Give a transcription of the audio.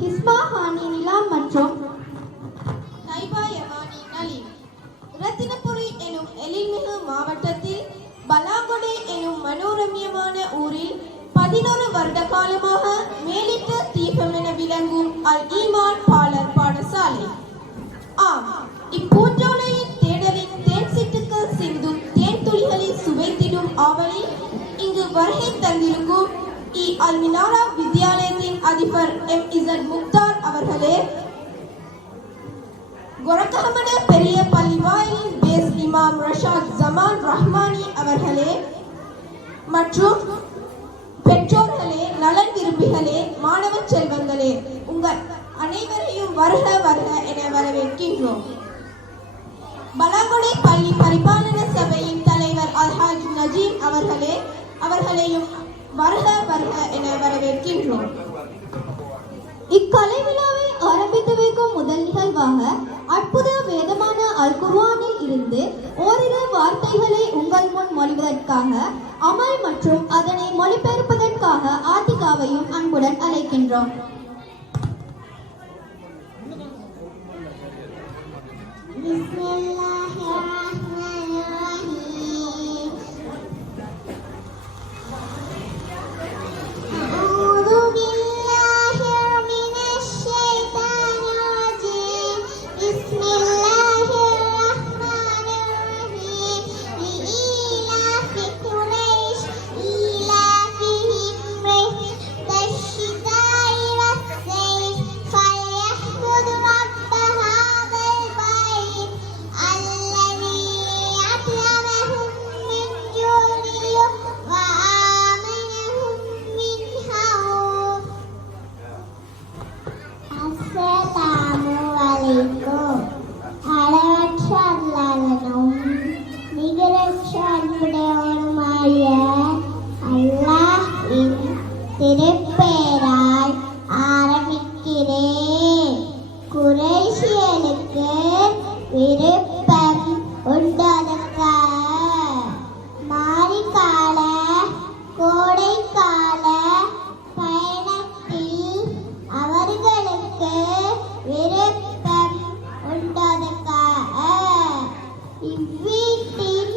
ஹிஸ்மாஹானி நிலா மற்றும் நைபா யமானி நலீம். ரத்தினபுரி எனும் எழில்மிகு மாவட்டத்தில் பலாங்கொடை எனும் மனோரம்யமான ஊரில் 11 வருட காலமாக மேலிட்ட தீபம் என விளங்கும் அல் ஈமான் பாலர் பாடசாலை. ஆம், இப்பூஞ்சோலையின் தேடலின் தேன் சிட்டுக்கள் சிந்தும் தேன் துளிகளை சுவைத்திடும் ஆவலில் இங்கு வருகை தந்திருக்கும் அல் மினாரா வித்யாலயத்தின் அதிபர் இசட் முக்தார் அவர்களே, கொரக்கஹமன பெரிய பள்ளிவாயிலின் பேஸ் இமாம் ரஷாத் ஜமான் ரஹ்மானி அவர்களே மற்றும் பெற்றோர்களே, நலன் விரும்பிகளே, மாணவ செல்வங்களே, உங்கள் அனைவரையும் வருக வருக என வரவேற்கின்றோம். பலாங்கொடை பள்ளி பரிபாலன சபையின் தலைவர் அல்ஹாஜ் நஜீம் அவர்களையும் வருக வருக என வரவேற்கின்றோம். இக்கலை விழாவை ஆரம்பித்து வைக்கும் முதல் நிகழ்வாக அற்புத வேதமான அல் குர்ஆனில் இருந்து ஓரிரு வார்த்தைகளை உங்கள் முன் மொழிவதற்காக அமல் மற்றும் அதனை மொழிபெயர்ப்பதற்காக ஆதிகாவையும் அன்புடன் அழைக்கின்றோம். திருப்பேரால் ஆரம்பிக்கிறேன். குறைஷியலுக்கு விருப்பம் உண்டதற்க மாரிக்கால கோடைக்கால பயணத்தில் அவர்களுக்கு விருப்பம் உண்டதற்க இவ்வீட்டின்